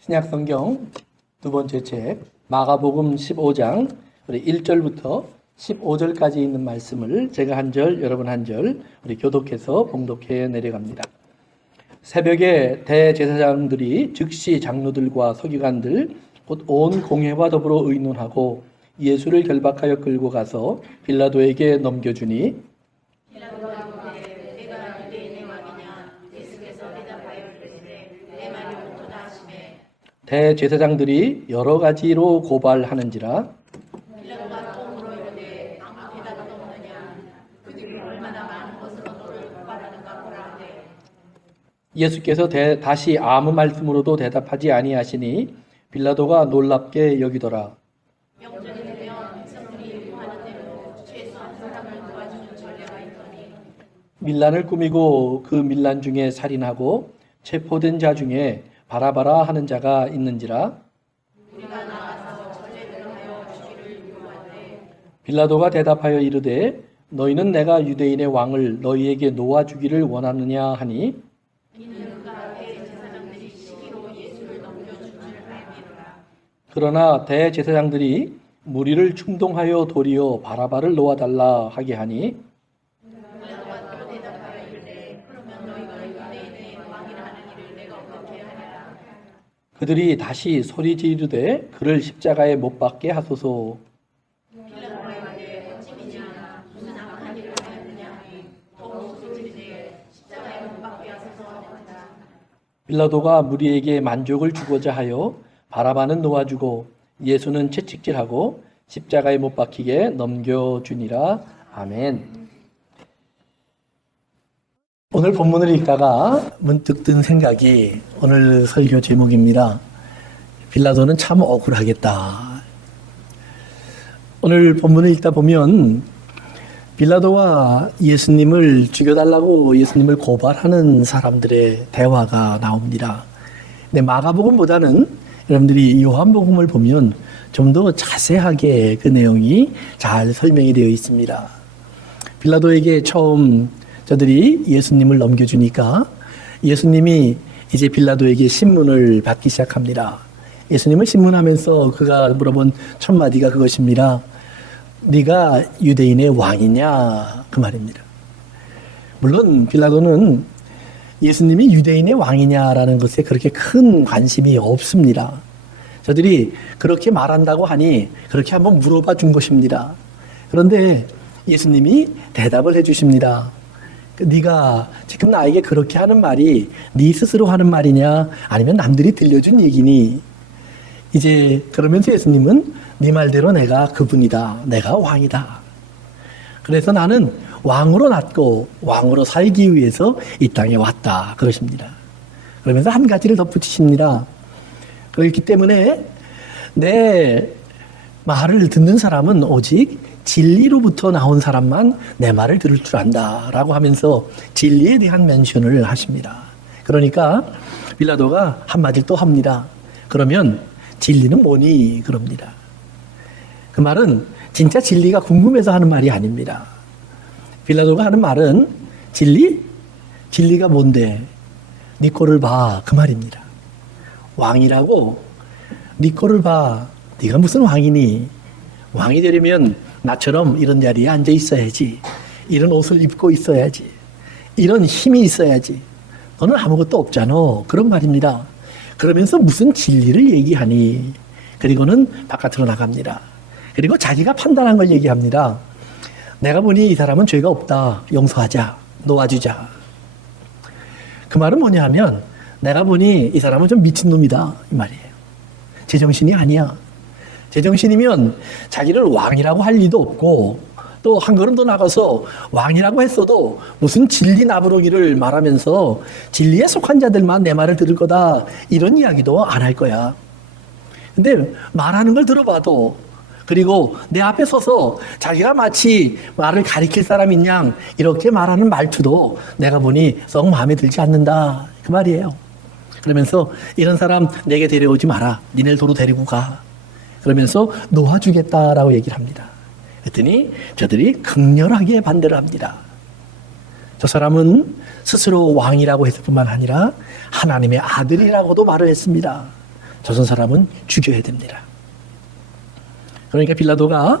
신약성경 두 번째 책 마가복음 15장 우리 1절부터 15절까지 있는 말씀을 제가 한 절, 여러분 한 절 우리 교독해서 봉독해 내려갑니다. 새벽에 대제사장들이 즉시 장로들과 서기관들 곧 온 공회와 더불어 의논하고 예수를 결박하여 끌고 가서 빌라도에게 넘겨주니 대제사장들이 여러 가지로 고발하는지라 빌라도가 또 물어이르되 아무 대답도 없느냐 그들이 얼마나 많은 것으로 너를 고발하는가 보라 하되 예수께서 다시 아무 말씀으로도 대답하지 아니하시니 빌라도가 놀랍게 여기더라. 명절이 되면 백성들이 요구하는 대로 최소한 사람을 도와주는 전례가 있더니 밀란을 꾸미고 그 밀란 중에 살인하고 체포된 자 중에 바라바라 하는 자가 있는지라 우리가 나가서 전례대로 하여 주기를 요구하되 빌라도가 대답하여 이르되 너희는 내가 유대인의 왕을 너희에게 놓아주기를 원하느냐 하니 이는 그가 대제사장들이 시기로 예수를 넘겨준 줄 알미로라. 그러나 대제사장들이 무리를 충동하여 도리어 바라바를 놓아달라 하게 하니 빌라도가 또 대답하여 이르되 그러면 너희가 유대인의 왕이라 하는 일을 내가 어떻게 하랴. 그들이 다시 소리 지르되 그를 십자가에 못 박게 하소서. 빌라도가 이르되 어찌미냐 무슨 악한 일을 하였느냐 하니 더욱 소리 지르되 십자가에 못 박게 하소서 하는지라. 빌라도가 무리에게 만족을 주고자 하여 바라바는 놓아주고 예수는 채찍질하고 십자가에 못 박히게 넘겨주니라. 아멘. 오늘 본문을 읽다가 문득 든 생각이 오늘 설교 제목입니다. 빌라도는 참 억울하겠다. 오늘 본문을 읽다 보면 빌라도와 예수님을 죽여달라고 예수님을 고발하는 사람들의 대화가 나옵니다. 근데 마가복음보다는 여러분들이 요한복음을 보면 좀 더 자세하게 그 내용이 잘 설명이 되어 있습니다. 빌라도에게 처음 저들이 예수님을 넘겨주니까 예수님이 이제 빌라도에게 신문을 받기 시작합니다. 예수님을 신문하면서 그가 물어본 첫 마디가 그것입니다. 네가 유대인의 왕이냐? 그 말입니다. 물론 빌라도는 예수님이 유대인의 왕이냐라는 것에 그렇게 큰 관심이 없습니다. 저들이 그렇게 말한다고 하니 그렇게 한번 물어봐 준 것입니다. 그런데 예수님이 대답을 해 주십니다. 네가 지금 나에게 그렇게 하는 말이 네 스스로 하는 말이냐 아니면 남들이 들려준 얘기니? 이제 그러면서 예수님은 네 말대로 내가 그분이다. 내가 왕이다. 그래서 나는 왕으로 낳고 왕으로 살기 위해서 이 땅에 왔다. 그러십니다. 그러면서 한 가지를 덧붙이십니다. 그렇기 때문에 내 말을 듣는 사람은 오직 진리로부터 나온 사람만 내 말을 들을 줄 안다 라고 하면서 진리에 대한 멘션을 하십니다. 그러니까 빌라도가 한마디를 또 합니다. 그러면 진리는 뭐니? 그럽니다. 그 말은 진짜 진리가 궁금해서 하는 말이 아닙니다. 빌라도가 하는 말은 진리? 진리가 뭔데? 네 꼴을 봐. 그 말입니다. 왕이라고? 네 꼴을 봐. 네가 무슨 왕이니? 왕이 되려면 나처럼 이런 자리에 앉아 있어야지. 이런 옷을 입고 있어야지. 이런 힘이 있어야지. 너는 아무것도 없잖아. 그런 말입니다. 그러면서 무슨 진리를 얘기하니? 그리고는 바깥으로 나갑니다. 그리고 자기가 판단한 걸 얘기합니다. 내가 보니 이 사람은 죄가 없다. 용서하자. 놓아주자. 그 말은 뭐냐 하면 내가 보니 이 사람은 좀 미친놈이다. 이 말이에요. 제정신이 아니야. 제정신이면 자기를 왕이라고 할 리도 없고 또 한 걸음 더 나가서 왕이라고 했어도 무슨 진리 나부르기를 말하면서 진리에 속한 자들만 내 말을 들을 거다. 이런 이야기도 안 할 거야. 근데 말하는 걸 들어봐도 그리고 내 앞에 서서 자기가 마치 말을 가리킬 사람인 양 이렇게 말하는 말투도 내가 보니 썩 마음에 들지 않는다. 그 말이에요. 그러면서 이런 사람 내게 데려오지 마라. 니네 도로 데리고 가. 그러면서 놓아주겠다라고 얘기를 합니다. 그랬더니 저들이 극렬하게 반대를 합니다. 저 사람은 스스로 왕이라고 했을 뿐만 아니라 하나님의 아들이라고도 말을 했습니다. 저선 사람은 죽여야 됩니다. 그러니까 빌라도가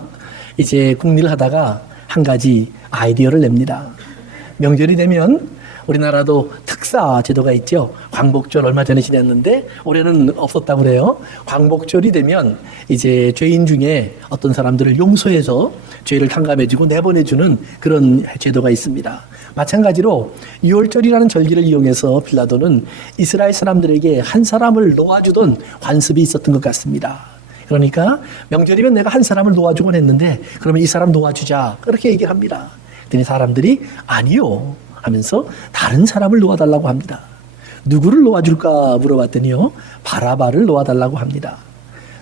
이제 궁리를 하다가 한 가지 아이디어를 냅니다. 명절이 되면 우리나라도 특사 제도가 있죠. 광복절 얼마 전에 지났는데 올해는 없었다고 그래요. 광복절이 되면 이제 죄인 중에 어떤 사람들을 용서해서 죄를 탕감해주고 내보내주는 그런 제도가 있습니다. 마찬가지로 유월절이라는 절기를 이용해서 빌라도는 이스라엘 사람들에게 한 사람을 놓아주던 관습이 있었던 것 같습니다. 그러니까 명절이면 내가 한 사람을 놓아주곤 했는데 그러면 이 사람 놓아주자 그렇게 얘기를 합니다. 그랬더니 사람들이 아니요 하면서 다른 사람을 놓아달라고 합니다. 누구를 놓아줄까 물어봤더니요, 바라바를 놓아달라고 합니다.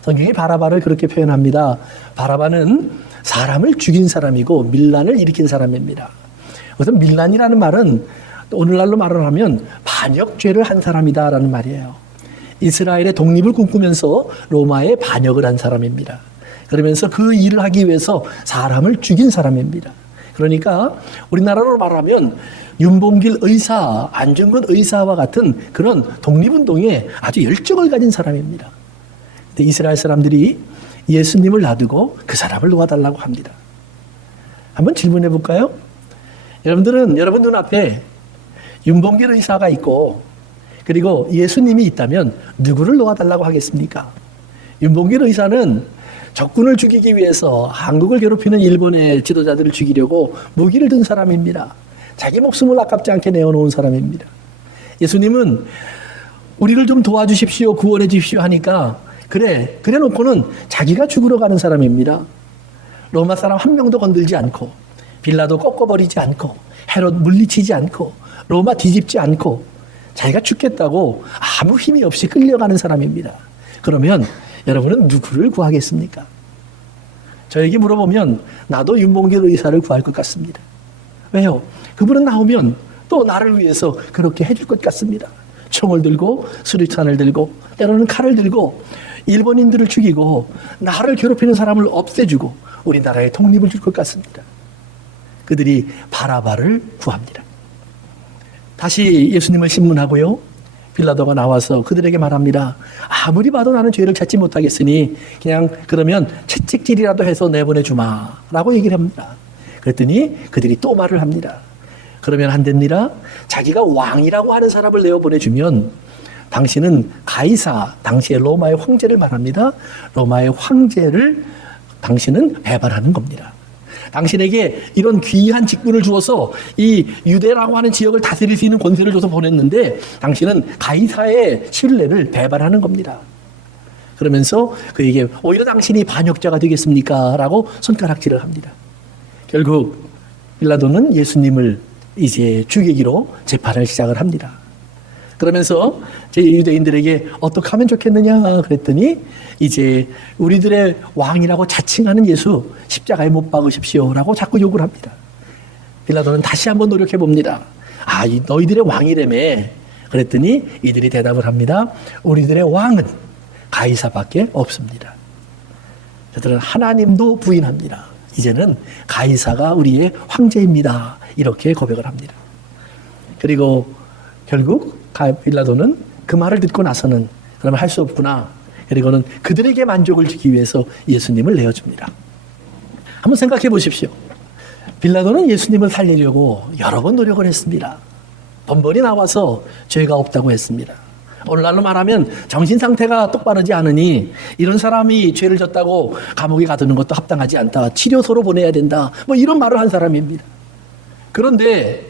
성경이 바라바를 그렇게 표현합니다. 바라바는 사람을 죽인 사람이고 밀란을 일으킨 사람입니다. 우선 밀란이라는 말은 오늘날로 말을 하면 반역죄를 한 사람이다라는 말이에요. 이스라엘의 독립을 꿈꾸면서 로마에 반역을 한 사람입니다. 그러면서 그 일을 하기 위해서 사람을 죽인 사람입니다. 그러니까 우리나라로 말하면 윤봉길 의사, 안중근 의사와 같은 그런 독립운동에 아주 열정을 가진 사람입니다. 근데 이스라엘 사람들이 예수님을 놔두고 그 사람을 놓아달라고 합니다. 한번 질문해 볼까요? 여러분들은 여러분 눈앞에 윤봉길 의사가 있고 그리고 예수님이 있다면 누구를 놓아달라고 하겠습니까? 윤봉길 의사는 적군을 죽이기 위해서 한국을 괴롭히는 일본의 지도자들을 죽이려고 무기를 든 사람입니다. 자기 목숨을 아깝지 않게 내어놓은 사람입니다. 예수님은 우리를 좀 도와주십시오, 구원해 주십시오 하니까 그래 놓고는 자기가 죽으러 가는 사람입니다. 로마 사람 한 명도 건들지 않고 빌라도 꺾어버리지 않고 헤롯 물리치지 않고 로마 뒤집지 않고 자기가 죽겠다고 아무 힘이 없이 끌려가는 사람입니다. 그러면 여러분은 누구를 구하겠습니까? 저에게 물어보면 나도 윤봉길 의사를 구할 것 같습니다. 왜요? 그분은 나오면 또 나를 위해서 그렇게 해줄 것 같습니다. 총을 들고 수류탄을 들고 때로는 칼을 들고 일본인들을 죽이고 나를 괴롭히는 사람을 없애주고 우리나라에 독립을 줄 것 같습니다. 그들이 바라바를 구합니다. 다시 예수님을 신문하고요. 빌라도가 나와서 그들에게 말합니다. 아무리 봐도 나는 죄를 찾지 못하겠으니 그냥 그러면 채찍질이라도 해서 내보내주마 라고 얘기를 합니다. 그랬더니 그들이 또 말을 합니다. 그러면 안 됩니다. 자기가 왕이라고 하는 사람을 내어보내주면 당신은 가이사, 당시의 로마의 황제를 말합니다. 로마의 황제를 당신은 배반하는 겁니다. 당신에게 이런 귀한 직분을 주어서 이 유대라고 하는 지역을 다스릴 수 있는 권세를 줘서 보냈는데 당신은 가이사의 신뢰를 배반하는 겁니다. 그러면서 그에게 오히려 당신이 반역자가 되겠습니까? 라고 손가락질을 합니다. 결국 빌라도는 예수님을 이제 죽이기로 재판을 시작을 합니다. 그러면서 제 유대인들에게 어떻게 하면 좋겠느냐 그랬더니 이제 우리들의 왕이라고 자칭하는 예수 십자가에 못 박으십시오라고 자꾸 욕을 합니다. 빌라도는 다시 한번 노력해 봅니다. 너희들의 왕이라며. 그랬더니 이들이 대답을 합니다. 우리들의 왕은 가이사밖에 없습니다. 저들은 하나님도 부인합니다. 이제는 가이사가 우리의 황제입니다. 이렇게 고백을 합니다. 그리고 결국 빌라도는 그 말을 듣고 나서는 그러면 할 수 없구나. 그리고는 그들에게 만족을 주기 위해서 예수님을 내어줍니다. 한번 생각해 보십시오. 빌라도는 예수님을 살리려고 여러 번 노력을 했습니다. 번번이 나와서 죄가 없다고 했습니다. 오늘날로 말하면 정신 상태가 똑바르지 않으니 이런 사람이 죄를 졌다고 감옥에 가두는 것도 합당하지 않다. 치료소로 보내야 된다. 이런 말을 한 사람입니다. 그런데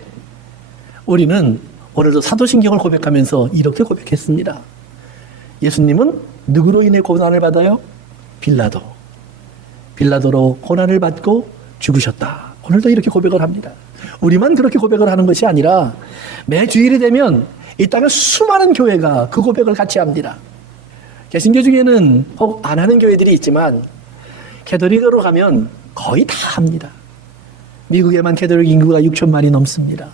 우리는 오늘도 사도신경을 고백하면서 이렇게 고백했습니다. 예수님은 누구로 인해 고난을 받아요? 빌라도로 고난을 받고 죽으셨다. 오늘도 이렇게 고백을 합니다. 우리만 그렇게 고백을 하는 것이 아니라 매 주일이 되면 이 땅에 수많은 교회가 그 고백을 같이 합니다. 개신교 중에는 혹 안 하는 교회들이 있지만 캐톨릭으로 가면 거의 다 합니다. 미국에만 캐톨릭 인구가 6천만이 넘습니다.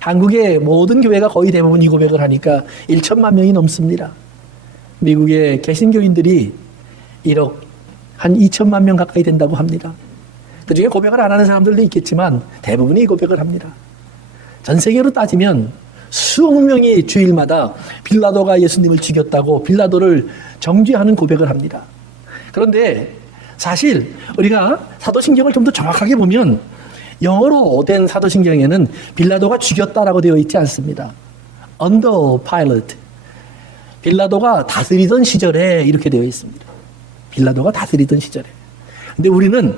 한국의 모든 교회가 거의 대부분 이 고백을 하니까 1천만 명이 넘습니다. 미국의 개신교인들이 1억 한 2천만 명 가까이 된다고 합니다. 그중에 고백을 안 하는 사람들도 있겠지만 대부분이 고백을 합니다. 전 세계로 따지면 수억 명이 주일마다 빌라도가 예수님을 죽였다고 빌라도를 정죄하는 고백을 합니다. 그런데 사실 우리가 사도신경을 좀 더 정확하게 보면 영어로 된 사도신경에는 빌라도가 죽였다라고 되어 있지 않습니다. Under Pilate. 빌라도가 다스리던 시절에 이렇게 되어 있습니다. 빌라도가 다스리던 시절에. 근데 우리는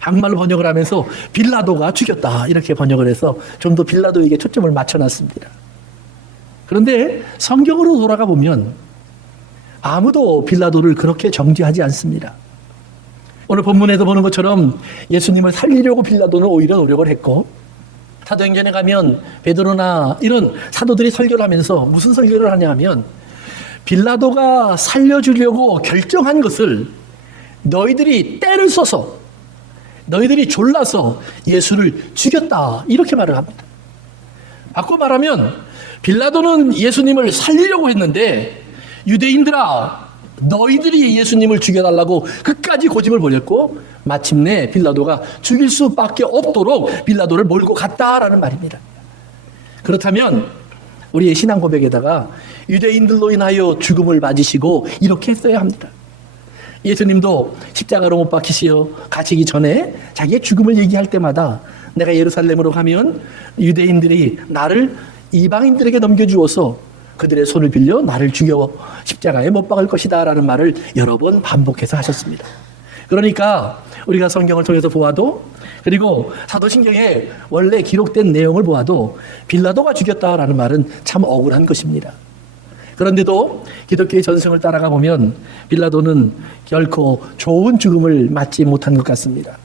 한국말로 번역을 하면서 빌라도가 죽였다 이렇게 번역을 해서 좀 더 빌라도에게 초점을 맞춰놨습니다. 그런데 성경으로 돌아가 보면 아무도 빌라도를 그렇게 정죄하지 않습니다. 오늘 본문에도 보는 것처럼 예수님을 살리려고 빌라도는 오히려 노력을 했고, 사도행전에 가면 베드로나 이런 사도들이 설교를 하면서 무슨 설교를 하냐 하면 빌라도가 살려주려고 결정한 것을 너희들이 때를 써서 너희들이 졸라서 예수를 죽였다 이렇게 말을 합니다. 바꿔 말하면 빌라도는 예수님을 살리려고 했는데 유대인들아 너희들이 예수님을 죽여달라고 끝까지 고집을 부렸고 마침내 빌라도가 죽일 수밖에 없도록 빌라도를 몰고 갔다라는 말입니다. 그렇다면 우리의 신앙 고백에다가 유대인들로 인하여 죽음을 맞으시고 이렇게 했어야 합니다. 예수님도 십자가로 못 박히시어 가시기 전에 자기의 죽음을 얘기할 때마다 내가 예루살렘으로 가면 유대인들이 나를 이방인들에게 넘겨주어서 그들의 손을 빌려 나를 죽여 십자가에 못 박을 것이다 라는 말을 여러 번 반복해서 하셨습니다. 그러니까 우리가 성경을 통해서 보아도 그리고 사도신경에 원래 기록된 내용을 보아도 빌라도가 죽였다라는 말은 참 억울한 것입니다. 그런데도 기독교의 전승을 따라가 보면 빌라도는 결코 좋은 죽음을 맞지 못한 것 같습니다.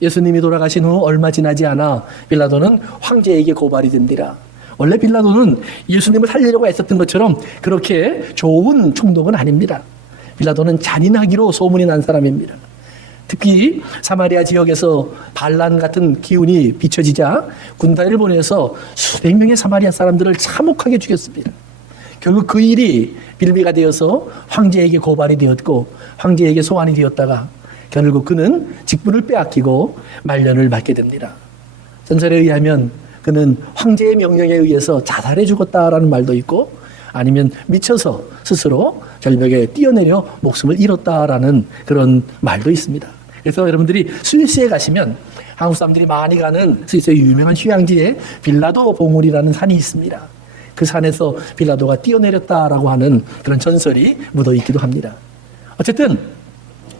예수님이 돌아가신 후 얼마 지나지 않아 빌라도는 황제에게 고발이 된디라. 원래 빌라도는 예수님을 살리려고 애썼던 것처럼 그렇게 좋은 총독은 아닙니다. 빌라도는 잔인하기로 소문이 난 사람입니다. 특히 사마리아 지역에서 반란 같은 기운이 비춰지자 군대를 보내서 수백 명의 사마리아 사람들을 참혹하게 죽였습니다. 결국 그 일이 빌미가 되어서 황제에게 고발이 되었고 황제에게 소환이 되었다가 결국 그는 직분을 빼앗기고 말년을 맞게 됩니다. 전설에 의하면 그는 황제의 명령에 의해서 자살해 죽었다라는 말도 있고 아니면 미쳐서 스스로 절벽에 뛰어내려 목숨을 잃었다라는 그런 말도 있습니다. 그래서 여러분들이 스위스에 가시면 한국 사람들이 많이 가는 스위스의 유명한 휴양지에 빌라도 봉우리라는 산이 있습니다. 그 산에서 빌라도가 뛰어내렸다라고 하는 그런 전설이 묻어 있기도 합니다. 어쨌든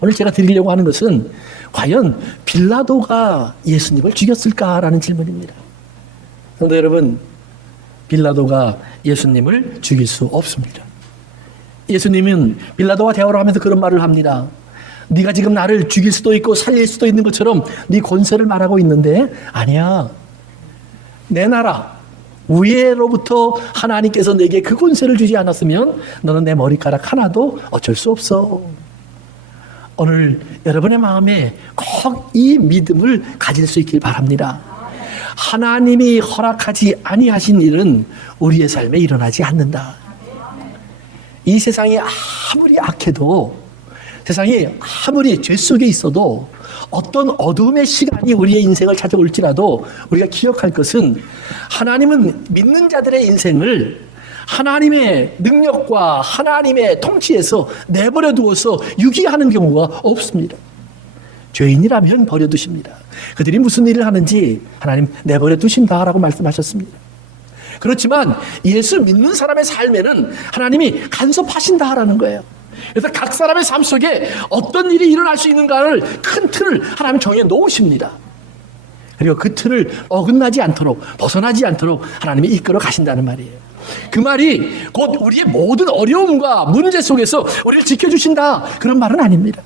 오늘 제가 드리려고 하는 것은 과연 빌라도가 예수님을 죽였을까라는 질문입니다. 그런데 여러분, 빌라도가 예수님을 죽일 수 없습니다. 예수님은 빌라도와 대화를 하면서 그런 말을 합니다. 네가 지금 나를 죽일 수도 있고 살릴 수도 있는 것처럼 네 권세를 말하고 있는데 아니야. 내 나라 위에로부터 하나님께서 내게 그 권세를 주지 않았으면 너는 내 머리카락 하나도 어쩔 수 없어. 오늘 여러분의 마음에 꼭 이 믿음을 가질 수 있길 바랍니다. 하나님이 허락하지 아니하신 일은 우리의 삶에 일어나지 않는다. 이 세상이 아무리 악해도 세상이 아무리 죄 속에 있어도 어떤 어둠의 시간이 우리의 인생을 찾아올지라도 우리가 기억할 것은 하나님은 믿는 자들의 인생을 하나님의 능력과 하나님의 통치에서 내버려 두어서 유기하는 경우가 없습니다. 죄인이라면 버려두십니다. 그들이 무슨 일을 하는지 하나님 내버려 두신다라고 말씀하셨습니다. 그렇지만 예수 믿는 사람의 삶에는 하나님이 간섭하신다라는 거예요. 그래서 각 사람의 삶 속에 어떤 일이 일어날 수 있는가를 큰 틀을 하나님 정해 놓으십니다. 그리고 그 틀을 어긋나지 않도록 벗어나지 않도록 하나님이 이끌어 가신다는 말이에요. 그 말이 곧 우리의 모든 어려움과 문제 속에서 우리를 지켜주신다 그런 말은 아닙니다.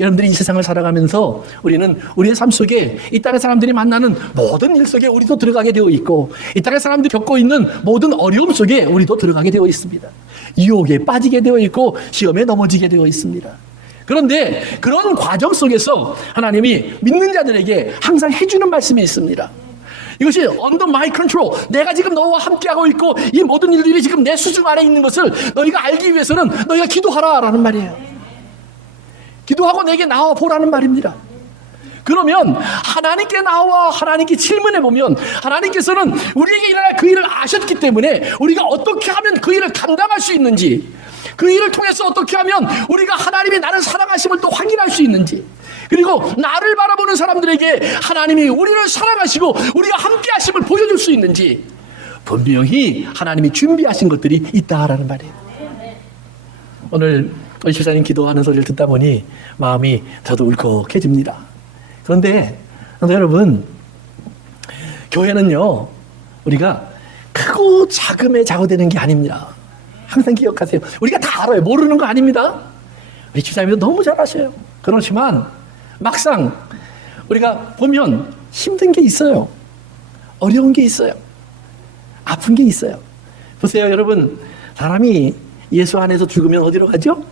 여러분들이 이 세상을 살아가면서 우리는 우리의 삶 속에 이 땅의 사람들이 만나는 모든 일 속에 우리도 들어가게 되어 있고 이 땅의 사람들이 겪고 있는 모든 어려움 속에 우리도 들어가게 되어 있습니다. 유혹에 빠지게 되어 있고 시험에 넘어지게 되어 있습니다. 그런데 그런 과정 속에서 하나님이 믿는 자들에게 항상 해주는 말씀이 있습니다. 이것이 under my control. 내가 지금 너와 함께하고 있고 이 모든 일들이 지금 내 수중 안에 있는 것을 너희가 알기 위해서는 너희가 기도하라 라는 말이에요. 기도하고 내게 나와 보라는 말입니다. 그러면 하나님께 나와 하나님께 질문해 보면 하나님께서는 우리에게 일어날 그 일을 아셨기 때문에 우리가 어떻게 하면 그 일을 감당할 수 있는지, 그 일을 통해서 어떻게 하면 우리가 하나님이 나를 사랑하심을 또 확인할 수 있는지, 그리고 나를 바라보는 사람들에게 하나님이 우리를 사랑하시고 우리가 함께 하심을 보여줄 수 있는지 분명히 하나님이 준비하신 것들이 있다라는 말이에요. 오늘 우리 집사님 기도하는 소리를 듣다 보니 마음이 저도 울컥해집니다. 그런데 여러분, 교회는요, 우리가 크고 작음에 작용되는 게 아닙니다. 항상 기억하세요. 우리가 다 알아요. 모르는 거 아닙니다. 우리 집사님도 너무 잘 아셔요. 그렇지만 막상 우리가 보면 힘든 게 있어요. 어려운 게 있어요. 아픈 게 있어요. 보세요, 여러분. 사람이 예수 안에서 죽으면 어디로 가죠?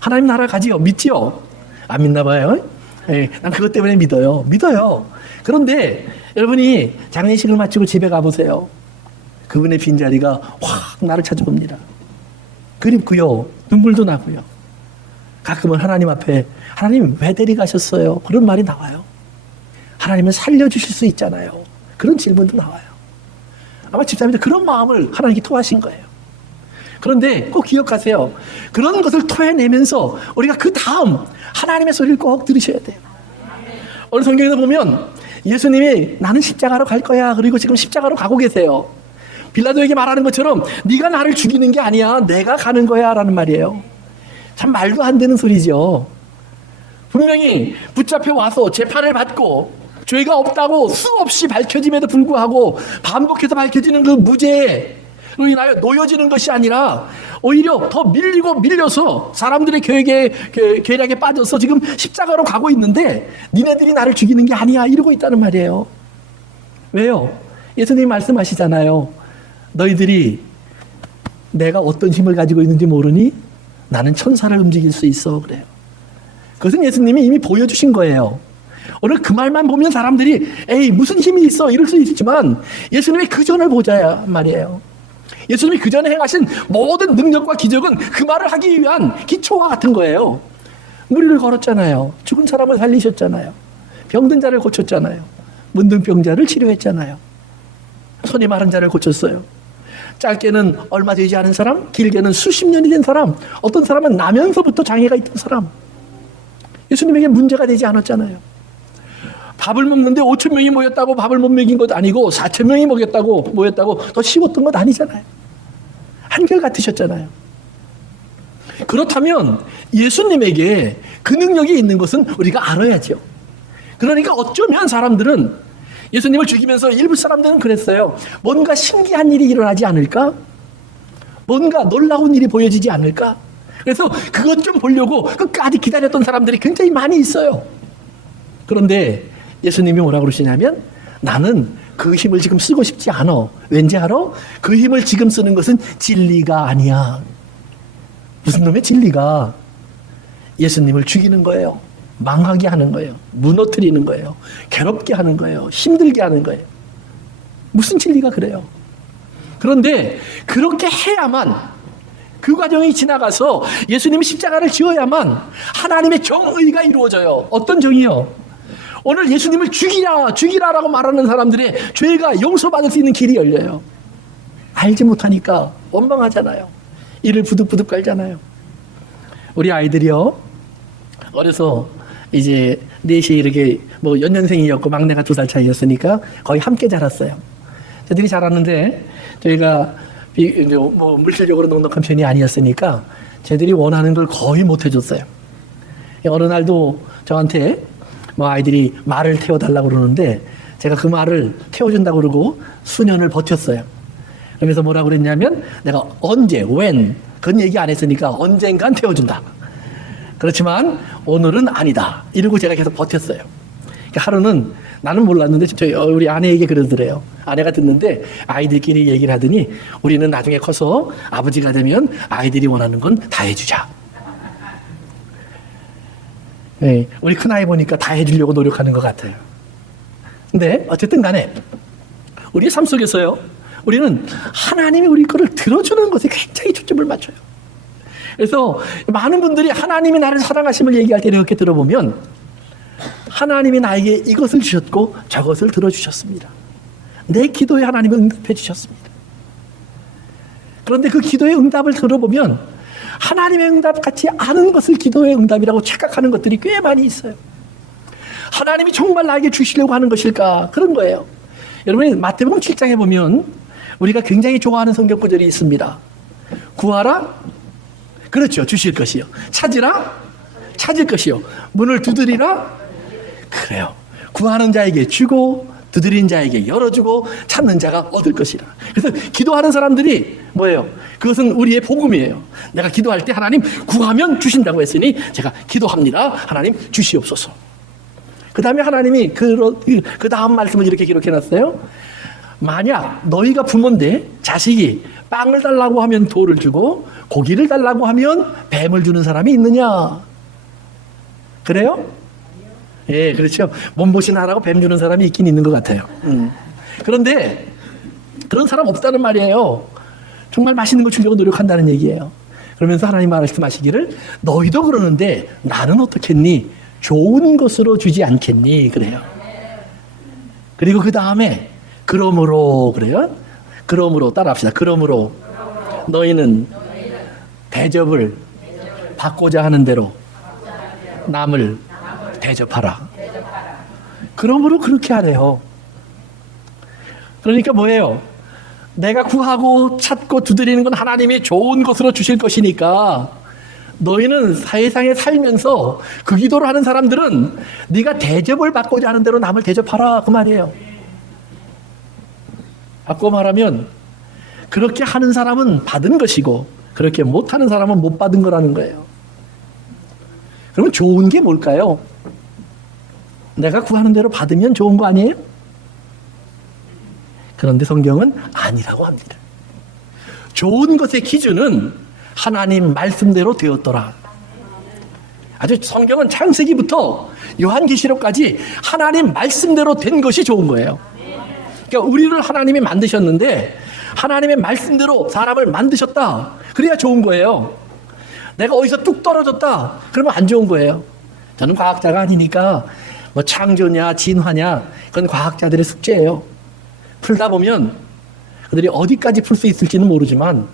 하나님 나라 가지요. 믿지요? 안 믿나 봐요. 네, 난 그것 때문에 믿어요. 그런데 여러분이 장례식을 마치고 집에 가보세요. 그분의 빈자리가 확 나를 찾아옵니다. 그립고요. 눈물도 나고요. 가끔은 하나님 앞에 하나님 왜 데려가셨어요? 그런 말이 나와요. 하나님은 살려주실 수 있잖아요. 그런 질문도 나와요. 아마 집사님들 그런 마음을 하나님께 토하신 거예요. 그런데 꼭 기억하세요. 그런 것을 토해내면서 우리가 그 다음 하나님의 소리를 꼭 들으셔야 돼요. 오늘 성경에서 보면 예수님이 나는 십자가로 갈 거야. 그리고 지금 십자가로 가고 계세요. 빌라도에게 말하는 것처럼 네가 나를 죽이는 게 아니야. 내가 가는 거야 라는 말이에요. 참 말도 안 되는 소리죠. 분명히 붙잡혀 와서 재판을 받고 죄가 없다고 수없이 밝혀짐에도 불구하고 반복해서 밝혀지는 그 무죄로 인하여 놓여지는 것이 아니라 오히려 더 밀려서 사람들의 계략에 빠져서 지금 십자가로 가고 있는데 니네들이 나를 죽이는 게 아니야 이러고 있다는 말이에요. 왜요? 예수님이 말씀하시잖아요. 너희들이 내가 어떤 힘을 가지고 있는지 모르니 나는 천사를 움직일 수 있어 그래요. 그것은 예수님이 이미 보여주신 거예요. 오늘 그 말만 보면 사람들이 에이 무슨 힘이 있어 이럴 수 있지만 예수님이 그 전을 보자 말이에요. 예수님이 그 전에 행하신 모든 능력과 기적은 그 말을 하기 위한 기초와 같은 거예요. 무리를 걸었잖아요. 죽은 사람을 살리셨잖아요. 병든 자를 고쳤잖아요. 문둥병자를 치료했잖아요. 손이 마른 자를 고쳤어요. 짧게는 얼마 되지 않은 사람, 길게는 수십 년이 된 사람, 어떤 사람은 나면서부터 장애가 있던 사람. 예수님에게 문제가 되지 않았잖아요. 밥을 먹는데 5천 명이 모였다고 밥을 못 먹인 것 아니고 4천 명이 모였다고 더 쉬웠던 것 아니잖아요. 한결같으셨잖아요. 그렇다면 예수님에게 그 능력이 있는 것은 우리가 알아야죠. 그러니까 어쩌면 사람들은 예수님을 죽이면서 일부 사람들은 그랬어요. 뭔가 신기한 일이 일어나지 않을까? 뭔가 놀라운 일이 보여지지 않을까? 그래서 그것 좀 보려고 끝까지 기다렸던 사람들이 굉장히 많이 있어요. 그런데 예수님이 뭐라고 그러시냐면 나는 그 힘을 지금 쓰고 싶지 않아. 왠지 알아? 그 힘을 지금 쓰는 것은 진리가 아니야. 무슨 놈의 진리가? 예수님을 죽이는 거예요. 망하게 하는 거예요. 무너뜨리는 거예요. 괴롭게 하는 거예요. 힘들게 하는 거예요. 무슨 진리가 그래요? 그런데 그렇게 해야만 그 과정이 지나가서 예수님이 십자가를 지어야만 하나님의 정의가 이루어져요. 어떤 정의요? 오늘 예수님을 죽이라라고 말하는 사람들의 죄가 용서받을 수 있는 길이 열려요. 알지 못하니까 원망하잖아요. 이를 부득부득 깔잖아요. 우리 아이들이요. 어려서 이제 넷이 이렇게 뭐 연년생이었고 막내가 2살 차이였으니까 거의 함께 자랐어요. 저들이 자랐는데 저희가 뭐 물질적으로 넉넉한 편이 아니었으니까 쟤들이 원하는 걸 거의 못 해줬어요. 어느 날도 저한테 뭐 아이들이 말을 태워달라고 그러는데 제가 그 말을 태워준다고 그러고 수년을 버텼어요. 그러면서 뭐라고 그랬냐면 내가 언제, when 그건 얘기 안 했으니까 언젠간 태워준다. 그렇지만 오늘은 아니다. 이러고 제가 계속 버텼어요. 그러니까 하루는 나는 몰랐는데 우리 아내에게 그러더래요. 아내가 듣는데 아이들끼리 얘기를 하더니 우리는 나중에 커서 아버지가 되면 아이들이 원하는 건 다 해주자. 네, 우리 큰아이 보니까 다 해주려고 노력하는 것 같아요. 근데 어쨌든 간에 우리의 삶 속에서요. 우리는 하나님이 우리 거를 들어주는 것에 굉장히 초점을 맞춰요. 그래서 많은 분들이 하나님이 나를 사랑하심을 얘기할 때 이렇게 들어보면 하나님이 나에게 이것을 주셨고 저것을 들어주셨습니다. 내 기도에 하나님은 응답해 주셨습니다. 그런데 그 기도의 응답을 들어보면 하나님의 응답 같지 않은 것을 기도의 응답이라고 착각하는 것들이 꽤 많이 있어요. 하나님이 정말 나에게 주시려고 하는 것일까? 그런 거예요. 여러분이 마태복음 7장에 보면 우리가 굉장히 좋아하는 성경 구절이 있습니다. 구하라? 그렇죠. 주실 것이요. 찾으라? 찾을 것이요. 문을 두드리라? 그래요. 구하는 자에게 주고 두드린 자에게 열어주고 찾는 자가 얻을 것이라. 그래서 기도하는 사람들이 뭐예요? 그것은 우리의 복음이에요. 내가 기도할 때 하나님 구하면 주신다고 했으니 제가 기도합니다. 하나님 주시옵소서. 그 다음에 하나님이 그 다음 말씀을 이렇게 기록해놨어요. 만약 너희가 부모인데 자식이 빵을 달라고 하면 돌을 주고 고기를 달라고 하면 뱀을 주는 사람이 있느냐? 그래요? 예, 그렇죠. 몸보신 하라고 뱀 주는 사람이 있긴 있는 것 같아요. 그런데 그런 사람 없다는 말이에요. 정말 맛있는 걸 주려고 노력한다는 얘기예요. 그러면서 하나님 말씀하시기를 너희도 그러는데 나는 어떻겠니? 좋은 것으로 주지 않겠니? 그래요. 그리고 그 다음에 그러므로 그래요. 그러므로 따라합시다. 그러므로 너희는 대접을 받고자 하는 대로 남을 대접하라. 그러므로 그렇게 하래요. 그러니까 뭐예요? 내가 구하고 찾고 두드리는 건 하나님이 좋은 것으로 주실 것이니까 너희는 세상에 살면서 그 기도를 하는 사람들은 네가 대접을 받고자 하는 대로 남을 대접하라 그 말이에요. 바꿔 말하면 그렇게 하는 사람은 받은 것이고 그렇게 못하는 사람은 못 받은 거라는 거예요. 그러면 좋은 게 뭘까요? 내가 구하는 대로 받으면 좋은 거 아니에요? 그런데 성경은 아니라고 합니다. 좋은 것의 기준은 하나님 말씀대로 되었더라. 아주 성경은 창세기부터 요한계시록까지 하나님 말씀대로 된 것이 좋은 거예요. 그러니까 우리를 하나님이 만드셨는데 하나님의 말씀대로 사람을 만드셨다. 그래야 좋은 거예요. 내가 어디서 뚝 떨어졌다. 그러면 안 좋은 거예요. 저는 과학자가 아니니까 뭐 창조냐 진화냐 그건 과학자들의 숙제예요. 풀다 보면 그들이 어디까지 풀 수 있을지는 모르지만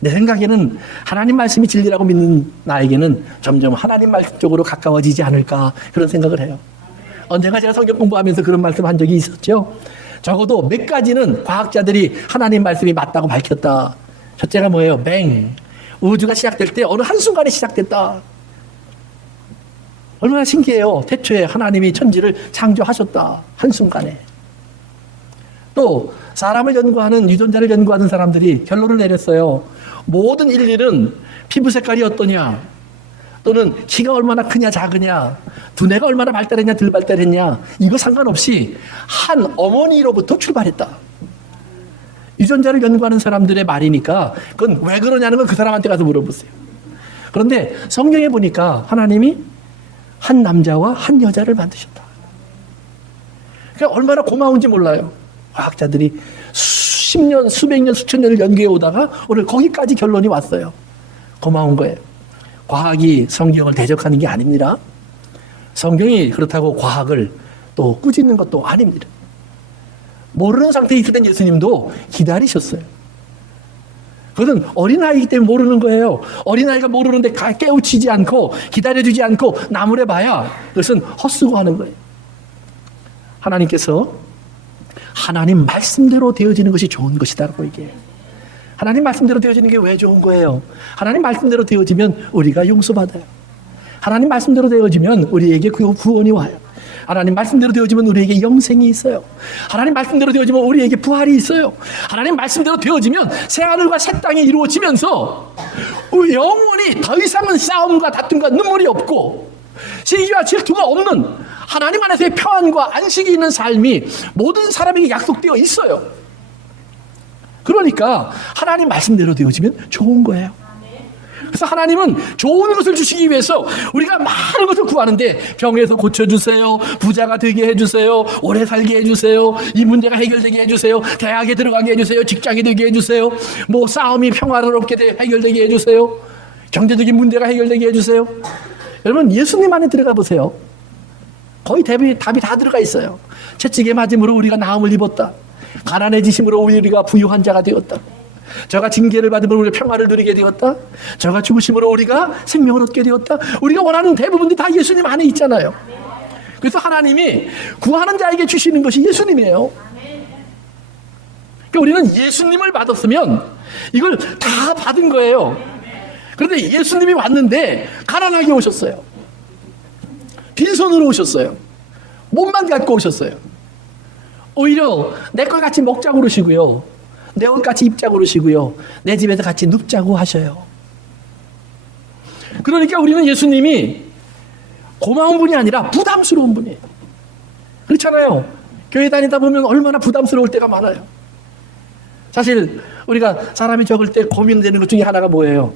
내 생각에는 하나님 말씀이 진리라고 믿는 나에게는 점점 하나님 말씀 쪽으로 가까워지지 않을까 그런 생각을 해요. 언젠가 제가 성경 공부하면서 그런 말씀 한 적이 있었죠. 적어도 몇 가지는 과학자들이 하나님 말씀이 맞다고 밝혔다. 첫째가 뭐예요? 뱅. 우주가 시작될 때 어느 한순간에 시작됐다. 얼마나 신기해요. 태초에 하나님이 천지를 창조하셨다. 한순간에. 또 사람을 연구하는 유전자를 연구하는 사람들이 결론을 내렸어요. 모든 일일은 피부 색깔이 어떠냐 또는 키가 얼마나 크냐 작으냐 두뇌가 얼마나 발달했냐 덜 발달했냐 이거 상관없이 한 어머니로부터 출발했다. 유전자를 연구하는 사람들의 말이니까 그건 왜 그러냐는 건 그 사람한테 가서 물어보세요. 그런데 성경에 보니까 하나님이 한 남자와 한 여자를 만드셨다. 그러니까 얼마나 고마운지 몰라요. 과학자들이 수십 년, 수백 년, 수천 년을 연구해 오다가 오늘 거기까지 결론이 왔어요. 고마운 거예요. 과학이 성경을 대적하는 게 아닙니다. 성경이 그렇다고 과학을 또 꾸짖는 것도 아닙니다. 모르는 상태에 있을 땐 예수님도 기다리셨어요. 그것은 어린아이이기 때문에 모르는 거예요. 어린아이가 모르는데 깨우치지 않고 기다려주지 않고 나무래봐야 그것은 헛수고하는 거예요. 하나님께서 하나님 말씀대로 되어지는 것이 좋은 것이다라고 얘기해요. 하나님 말씀대로 되어지는 게 왜 좋은 거예요? 하나님 말씀대로 되어지면 우리가 용서받아요. 하나님 말씀대로 되어지면 우리에게 구원이 와요. 하나님 말씀대로 되어지면 우리에게 영생이 있어요. 하나님 말씀대로 되어지면 우리에게 부활이 있어요. 하나님 말씀대로 되어지면 새하늘과 새 땅이 이루어지면서 영원히 더 이상은 싸움과 다툼과 눈물이 없고 시기와 질투가 없는 하나님 안에서의 평안과 안식이 있는 삶이 모든 사람에게 약속되어 있어요. 그러니까 하나님 말씀대로 되어지면 좋은 거예요. 그래서 하나님은 좋은 것을 주시기 위해서 우리가 많은 것을 구하는데 병에서 고쳐주세요. 부자가 되게 해주세요. 오래 살게 해주세요. 이 문제가 해결되게 해주세요. 대학에 들어가게 해주세요. 직장이 되게 해주세요. 뭐 싸움이 평화롭게 해결되게 해주세요. 경제적인 문제가 해결되게 해주세요. 여러분 예수님 안에 들어가 보세요. 거의 답이 다 들어가 있어요. 채찍에 맞음으로 우리가 나음을 입었다. 가난해지심으로 우리가 부유한 자가 되었다. 저가 징계를 받음으로 우리가 평화를 누리게 되었다. 저가 죽으심으로 우리가 생명을 얻게 되었다. 우리가 원하는 대부분이 다 예수님 안에 있잖아요. 그래서 하나님이 구하는 자에게 주시는 것이 예수님이에요. 그러니까 우리는 예수님을 받았으면 이걸 다 받은 거예요. 그런데 예수님이 왔는데 가난하게 오셨어요. 빈손으로 오셨어요. 몸만 갖고 오셨어요. 오히려 내 걸 같이 먹자고 그러시고요. 내 옷 같이 입자고 그러시고요. 내 집에서 같이 눕자고 하셔요. 그러니까 우리는 예수님이 고마운 분이 아니라 부담스러운 분이에요. 그렇잖아요. 교회 다니다 보면 얼마나 부담스러울 때가 많아요. 사실 우리가 사람이 적을 때 고민되는 것 중에 하나가 뭐예요?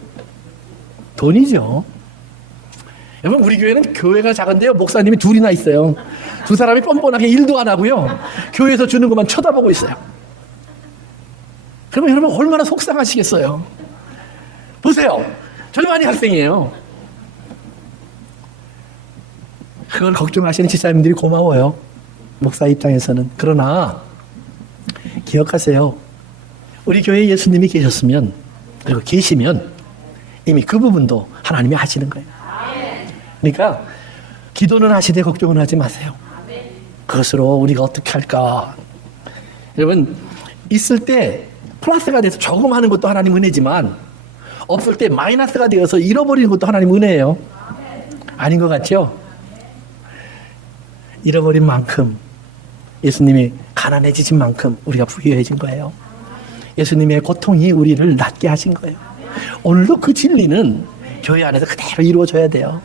돈이죠. 여러분, 우리 교회는 교회가 작은데요, 목사님이 둘이나 있어요. 두 사람이 뻔뻔하게 일도 안 하고요, 교회에서 주는 것만 쳐다보고 있어요. 그러면 여러분 얼마나 속상하시겠어요. 보세요, 절반이 학생이에요. 그걸 걱정하시는 집사님들이 고마워요, 목사 입장에서는. 그러나 기억하세요, 우리 교회에 예수님이 계셨으면, 그리고 계시면 이미 그 부분도 하나님이 하시는 거예요. 그러니까 기도는 하시되 걱정은 하지 마세요. 그것으로 우리가 어떻게 할까. 여러분, 있을 때 플러스가 돼서 조금 하는 것도 하나님 은혜지만, 없을 때 마이너스가 되어서 잃어버리는 것도 하나님 은혜예요. 아닌 것 같죠? 잃어버린 만큼, 예수님이 가난해지신 만큼 우리가 부유해진 거예요. 예수님의 고통이 우리를 낫게 하신 거예요. 오늘도 그 진리는 교회 안에서 그대로 이루어져야 돼요.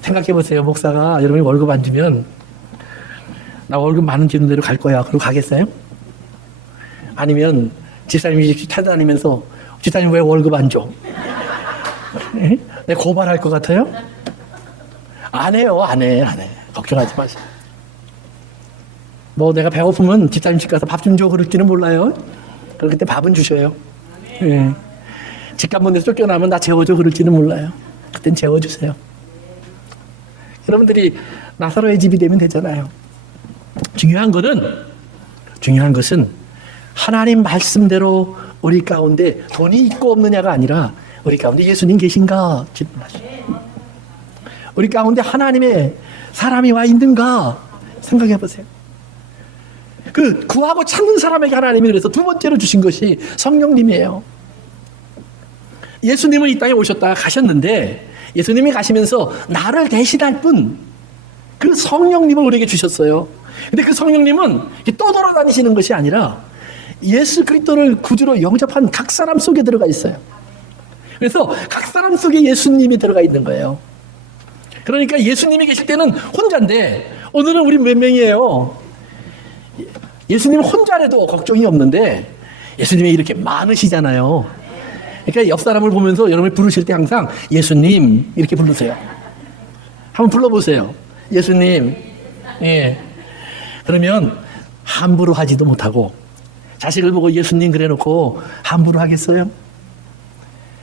생각해 보세요. 목사가 여러분이 월급 안 주면, 나 월급 많은 주는 대로 갈 거야, 그러고 가겠어요? 아니면 집사님이 찾아다니면서, 집사님 왜 월급 안 줘? 내가 고발할 것 같아요? 안 해요. 안 해. 걱정하지 마세요. 뭐 내가 배고프면 집사님 집 가서 밥 좀 줘 그럴지는 몰라요. 그럼 그때 밥은 주셔요. 예. 직감본에서 쫓겨나면 나 재워줘 그럴지는 몰라요. 그땐 재워주세요. 여러분들이 나사로의 집이 되면 되잖아요. 중요한 것은 하나님 말씀대로 우리 가운데 돈이 있고 없느냐가 아니라, 우리 가운데 예수님 계신가 질문하시죠. 우리 가운데 하나님의 사람이 와 있는가 생각해 보세요. 그 구하고 찾는 사람에게 하나님이 그래서 두 번째로 주신 것이 성령님이에요. 예수님은 이 땅에 오셨다가 가셨는데, 예수님이 가시면서 나를 대신할 분, 그 성령님을 우리에게 주셨어요. 근데 그 성령님은 또 돌아다니시는 것이 아니라 예수 그리스도를 구주로 영접한 각 사람 속에 들어가 있어요. 그래서 각 사람 속에 예수님이 들어가 있는 거예요. 그러니까 예수님이 계실 때는 혼자인데, 오늘은 우리 몇 명이에요? 예수님 혼자라도 걱정이 없는데, 예수님이 이렇게 많으시잖아요. 그러니까 옆 사람을 보면서 여러분이 부르실 때 항상 예수님 이렇게 부르세요. 한번 불러보세요. 예수님. 예. 그러면 함부로 하지도 못하고, 자식을 보고 예수님 그래놓고 함부로 하겠어요?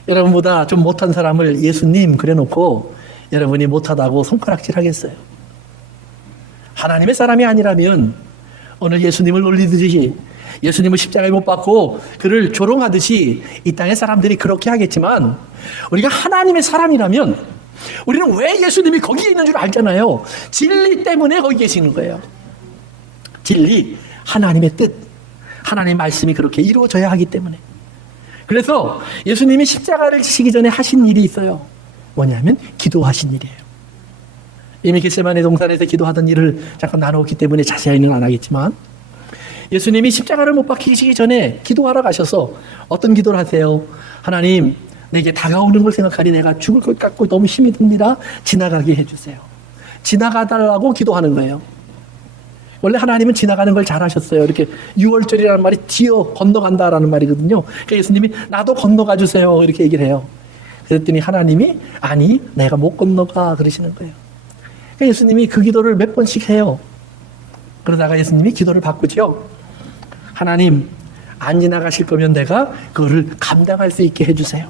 여러분보다 좀 못한 사람을 예수님 그래놓고 여러분이 못하다고 손가락질 하겠어요? 하나님의 사람이 아니라면 오늘 예수님을 놀리듯이, 예수님을 십자가에 못 박고 그를 조롱하듯이 이 땅의 사람들이 그렇게 하겠지만, 우리가 하나님의 사람이라면 우리는 왜 예수님이 거기에 있는 줄 알잖아요. 진리 때문에 거기 계시는 거예요. 진리, 하나님의 뜻, 하나님의 말씀이 그렇게 이루어져야 하기 때문에. 그래서 예수님이 십자가를 지시기 전에 하신 일이 있어요. 뭐냐면 기도하신 일이에요. 이미 겟세마네 동산에서 기도하던 일을 잠깐 나누었기 때문에 자세히는 안 하겠지만, 예수님이 십자가를 못 박히시기 전에 기도하러 가셔서 어떤 기도를 하세요? 하나님, 내게 다가오는 걸 생각하니 내가 죽을 것 같고 너무 힘이 듭니다. 지나가게 해주세요. 지나가달라고 기도하는 거예요. 원래 하나님은 지나가는 걸 잘하셨어요. 이렇게 유월절이라는 말이 지어 건너간다라는 말이거든요. 그러니까 예수님이 나도 건너가 주세요 이렇게 얘기를 해요. 그랬더니 하나님이 아니, 내가 못 건너가 그러시는 거예요. 그러니까 예수님이 그 기도를 몇 번씩 해요. 그러다가 예수님이 기도를 바꾸죠. 하나님, 안 지나가실 거면 내가 그거를 감당할 수 있게 해주세요.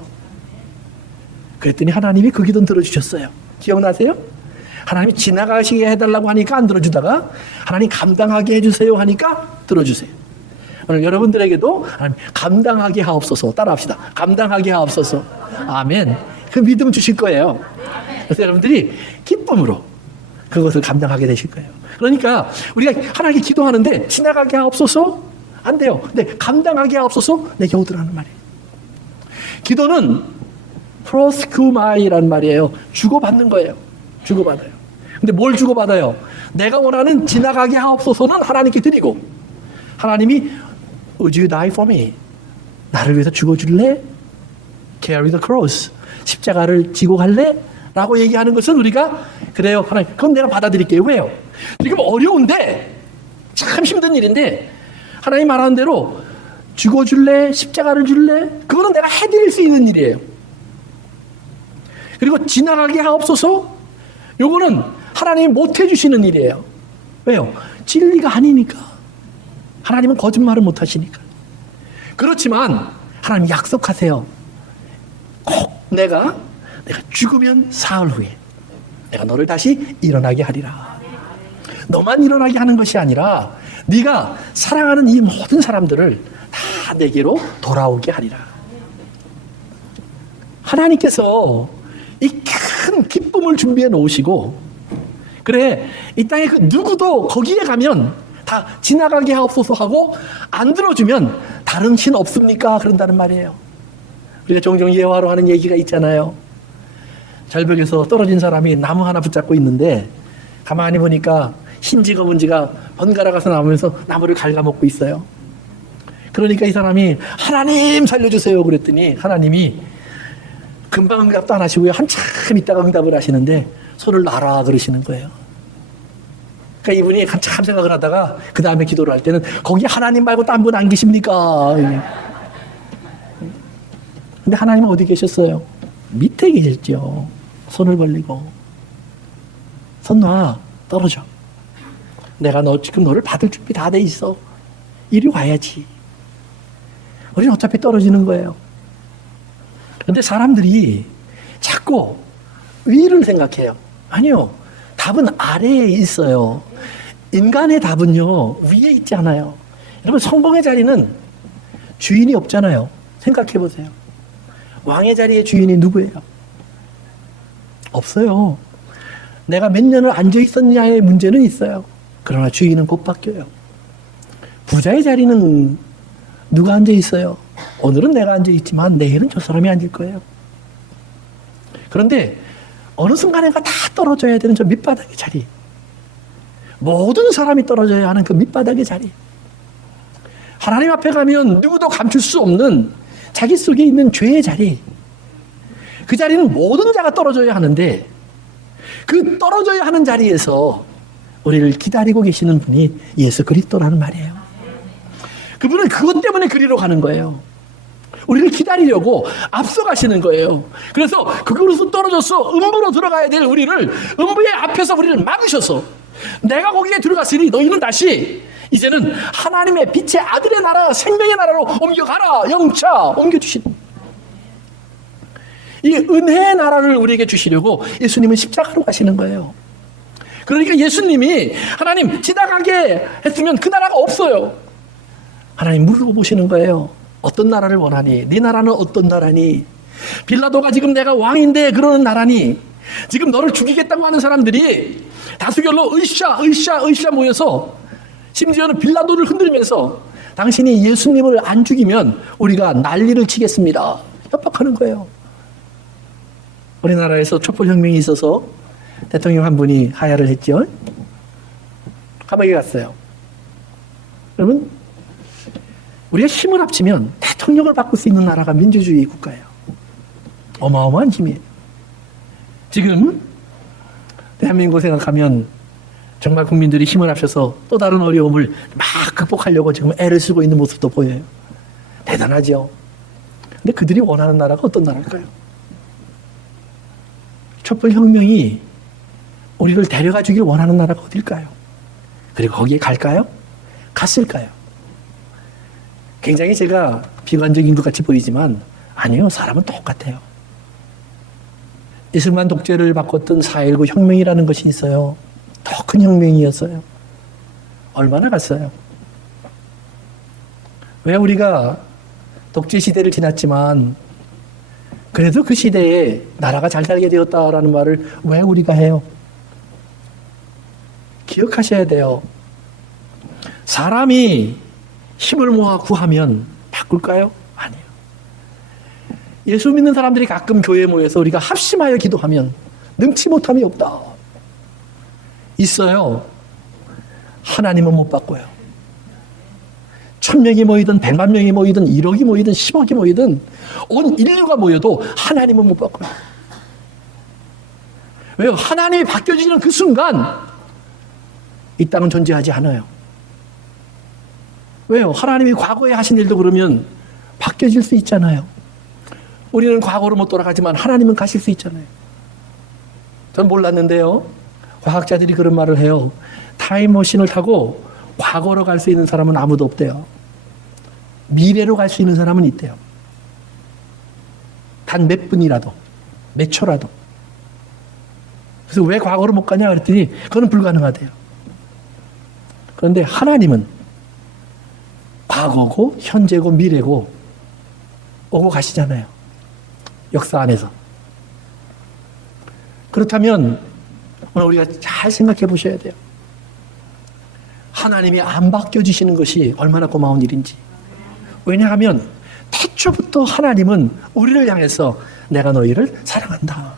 그랬더니 하나님이 그 기도는 들어주셨어요. 기억나세요? 하나님이 지나가시게 해달라고 하니까 안 들어주다가 하나님 감당하게 해주세요 하니까 들어주세요. 오늘 여러분들에게도 하나님 감당하게 하옵소서. 따라합시다. 감당하게 하옵소서. 아멘. 그 믿음 주실 거예요. 그래서 여러분들이 기쁨으로 그것을 감당하게 되실 거예요. 그러니까 우리가 하나님께 기도하는데 지나가게 하옵소서? 안 돼요. 근데 감당하게 하옵소서? 내 겨우들하는 말이에요. 기도는 프로스쿠마이란 말이에요. 주고받는 거예요. 주고받아요. 근데 뭘 주고받아요? 내가 원하는 지나가게 하옵소서는 하나님께 드리고, 하나님이 Would you die for me? 나를 위해서 죽어줄래? Carry the cross. 십자가를 지고 갈래? 라고 얘기하는 것은 우리가 그래요 하나님 그건 내가 받아들일게요. 왜요? 지금 어려운데 참 힘든 일인데 하나님 말하는 대로 죽어줄래? 십자가를 줄래? 그거는 내가 해드릴 수 있는 일이에요. 그리고 지나가게 하옵소서? 요거는 하나님이 못 해주시는 일이에요. 왜요? 진리가 아니니까. 하나님은 거짓말을 못 하시니까. 그렇지만 하나님 약속하세요. 꼭 내가 죽으면 사흘 후에 내가 너를 다시 일어나게 하리라. 너만 일어나게 하는 것이 아니라 네가 사랑하는 이 모든 사람들을 다 내게로 돌아오게 하리라. 하나님께서 이 큰 기쁨을 준비해 놓으시고, 그래 이 땅에 그 누구도 거기에 가면 다 지나가게 하옵소서 하고 안 들어주면 다른 신 없습니까? 그런다는 말이에요. 우리가 종종 예화로 하는 얘기가 있잖아요. 절벽에서 떨어진 사람이 나무 하나 붙잡고 있는데 가만히 보니까 흰지가 뭔지가 번갈아 가서 나오면서 나무를 갉아먹고 있어요. 그러니까 이 사람이 하나님 살려주세요 그랬더니 하나님이 금방 응답도 안 하시고요. 한참 있다가 응답을 하시는데 손을 놔라 그러시는 거예요. 그러니까 이분이 한참 생각을 하다가 그 다음에 기도를 할 때는 거기 하나님 말고 딴 분 안 계십니까? 근데 하나님은 어디 계셨어요? 밑에 계셨죠. 손을 벌리고 손 놔, 떨어져. 내가 너 지금 너를 받을 준비 다 돼 있어. 이리 와야지. 우리는 어차피 떨어지는 거예요. 근데 사람들이 자꾸 위를 생각해요. 아니요. 답은 아래에 있어요. 인간의 답은요, 위에 있지 않아요. 여러분, 성공의 자리는 주인이 없잖아요. 생각해 보세요. 왕의 자리의 주인이 누구예요? 없어요. 내가 몇 년을 앉아 있었냐의 문제는 있어요. 그러나 주인은 곧 바뀌어요. 부자의 자리는 누가 앉아 있어요? 오늘은 내가 앉아 있지만 내일은 저 사람이 앉을 거예요. 그런데 어느 순간에가 다 떨어져야 되는 저 밑바닥의 자리, 모든 사람이 떨어져야 하는 그 밑바닥의 자리, 하나님 앞에 가면 누구도 감출 수 없는 자기 속에 있는 죄의 자리, 그 자리는 모든 자가 떨어져야 하는데 그 떨어져야 하는 자리에서 우리를 기다리고 계시는 분이 예수 그리스도라는 말이에요. 그분은 그것 때문에 그리로 가는 거예요. 우리를 기다리려고 앞서가시는 거예요. 그래서 그곳으로 떨어져서 음부로 들어가야 될 우리를 음부의 앞에서 우리를 막으셔서 내가 거기에 들어갔으니 너희는 다시 이제는 하나님의 빛의 아들의 나라, 생명의 나라로 옮겨가라. 영차 옮겨주신 이 은혜의 나라를 우리에게 주시려고 예수님은 십자가로 가시는 거예요. 그러니까 예수님이 하나님 지나가게 했으면 그 나라가 없어요. 하나님 물어보시는 거예요. 어떤 나라를 원하니? 네 나라는 어떤 나라니? 빌라도가 지금 내가 왕인데 그러는 나라니? 지금 너를 죽이겠다고 하는 사람들이 다수결로 으쌰 모여서 심지어는 빌라도를 흔들면서 당신이 예수님을 안 죽이면 우리가 난리를 치겠습니다. 협박하는 거예요. 우리나라에서 촛불혁명이 있어서 대통령 한 분이 하야를 했죠. 감옥에 갔어요. 여러분, 우리가 힘을 합치면 대통령을 바꿀 수 있는 나라가 민주주의 국가예요. 어마어마한 힘이에요. 지금 대한민국 생각하면 정말 국민들이 힘을 합쳐서 또 다른 어려움을 막 극복하려고 지금 애를 쓰고 있는 모습도 보여요. 대단하죠. 근데 그들이 원하는 나라가 어떤 나라일까요? 촛불혁명이 우리를 데려가 주길 원하는 나라가 어딜까요? 그리고 거기에 갈까요? 갔을까요? 굉장히 제가 비관적인 것 같이 보이지만 아니요, 사람은 똑같아요. 이승만 독재를 바꿨던 4.19 혁명이라는 것이 있어요. 더 큰 혁명이었어요. 얼마나 갔어요? 왜 우리가 독재 시대를 지났지만 그래도 그 시대에 나라가 잘 살게 되었다라는 말을 왜 우리가 해요? 기억하셔야 돼요. 사람이 힘을 모아 구하면 바꿀까요? 아니에요. 예수 믿는 사람들이 가끔 교회에 모여서 우리가 합심하여 기도하면 능치 못함이 없다. 있어요. 하나님은 못 바꿔요. 1000명이 모이든 100만 명이 모이든 1억이 모이든 10억이 모이든 온 인류가 모여도 하나님은 못 바꿔요. 왜요? 하나님이 바뀌어지는 그 순간 이 땅은 존재하지 않아요. 왜요? 하나님이 과거에 하신 일도 그러면 바뀌어질 수 있잖아요. 우리는 과거로 못 돌아가지만 하나님은 가실 수 있잖아요. 전 몰랐는데요. 과학자들이 그런 말을 해요. 타임머신을 타고 과거로 갈 수 있는 사람은 아무도 없대요. 미래로 갈 수 있는 사람은 있대요. 단 몇 분이라도, 몇 초라도. 그래서 왜 과거로 못 가냐 그랬더니 그건 불가능하대요. 그런데 하나님은 과거고 현재고 미래고 오고 가시잖아요. 역사 안에서. 그렇다면 오늘 우리가 잘 생각해 보셔야 돼요. 하나님이 안 바뀌어주시는 것이 얼마나 고마운 일인지. 왜냐하면 태초부터 하나님은 우리를 향해서 내가 너희를 사랑한다.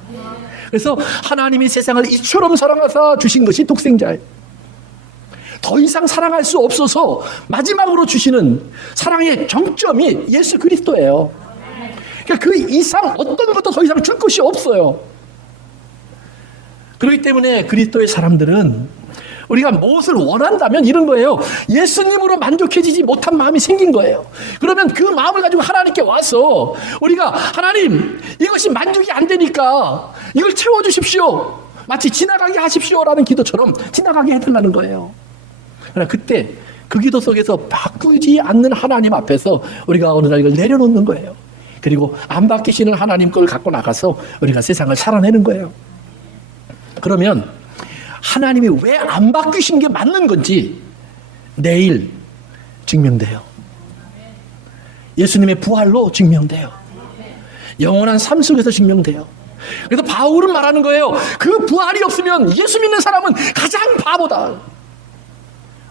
그래서 하나님이 세상을 이처럼 사랑하사 주신 것이 독생자예요. 더 이상 사랑할 수 없어서 마지막으로 주시는 사랑의 정점이 예수 그리스도예요. 그러니까 그 이상 어떤 것도 더 이상 줄 것이 없어요. 그렇기 때문에 그리스도의 사람들은 우리가 무엇을 원한다면 이런 거예요. 예수님으로 만족해지지 못한 마음이 생긴 거예요. 그러면 그 마음을 가지고 하나님께 와서 우리가 하나님 이것이 만족이 안 되니까 이걸 채워주십시오. 마치 지나가게 하십시오라는 기도처럼 지나가게 해달라는 거예요. 그러나 그때 그 기도 속에서 바꾸지 않는 하나님 앞에서 우리가 어느 날 이걸 내려놓는 거예요. 그리고 안 바뀌시는 하나님 걸 갖고 나가서 우리가 세상을 살아내는 거예요. 그러면 하나님이 왜 안 바뀌신 게 맞는 건지 내일 증명돼요. 예수님의 부활로 증명돼요. 영원한 삶 속에서 증명돼요. 그래서 바울은 말하는 거예요. 그 부활이 없으면 예수 믿는 사람은 가장 바보다.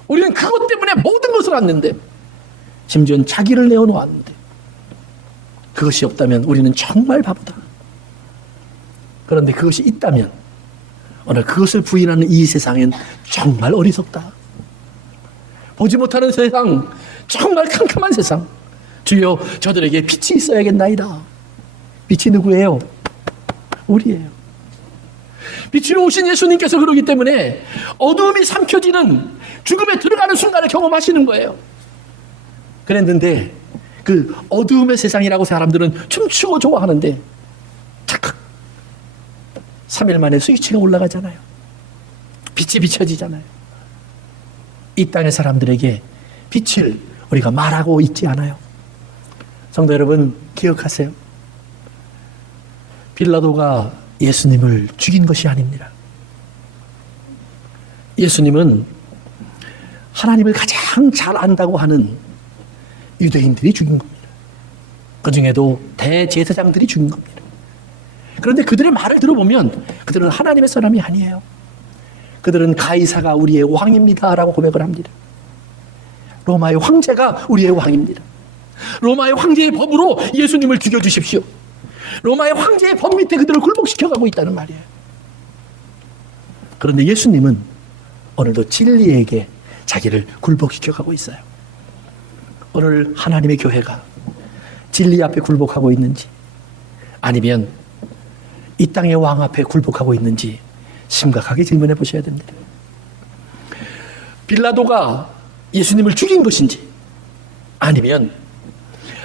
우리는 그것 때문에 모든 것을 얻는데 심지어는 자기를 내어놓았는데 그것이 없다면 우리는 정말 바보다. 그런데 그것이 있다면 오늘 그것을 부인하는 이 세상엔 정말 어리석다. 보지 못하는 세상, 정말 캄캄한 세상. 주여 저들에게 빛이 있어야겠나이다. 빛이 누구예요? 우리예요. 빛으로 오신 예수님께서 그러기 때문에 어두움이 삼켜지는 죽음에 들어가는 순간을 경험하시는 거예요. 그랬는데 그 어두움의 세상이라고 사람들은 춤추고 좋아하는데 착각 3일 만에 스위치가 올라가잖아요. 빛이 비춰지잖아요. 이 땅의 사람들에게 빛을 우리가 말하고 있지 않아요. 성도 여러분 기억하세요. 빌라도가 예수님을 죽인 것이 아닙니다. 예수님은 하나님을 가장 잘 안다고 하는 유대인들이 죽인 겁니다. 그 중에도 대제사장들이 죽인 겁니다. 그런데 그들의 말을 들어보면 그들은 하나님의 사람이 아니에요. 그들은 가이사가 우리의 왕입니다 라고 고백을 합니다. 로마의 황제가 우리의 왕입니다. 로마의 황제의 법으로 예수님을 죽여주십시오. 로마의 황제의 법 밑에 그들을 굴복시켜가고 있다는 말이에요. 그런데 예수님은 오늘도 진리에게 자기를 굴복시켜가고 있어요. 오늘 하나님의 교회가 진리 앞에 굴복하고 있는지 아니면 이 땅의 왕 앞에 굴복하고 있는지 심각하게 질문해 보셔야 됩니다. 빌라도가 예수님을 죽인 것인지 아니면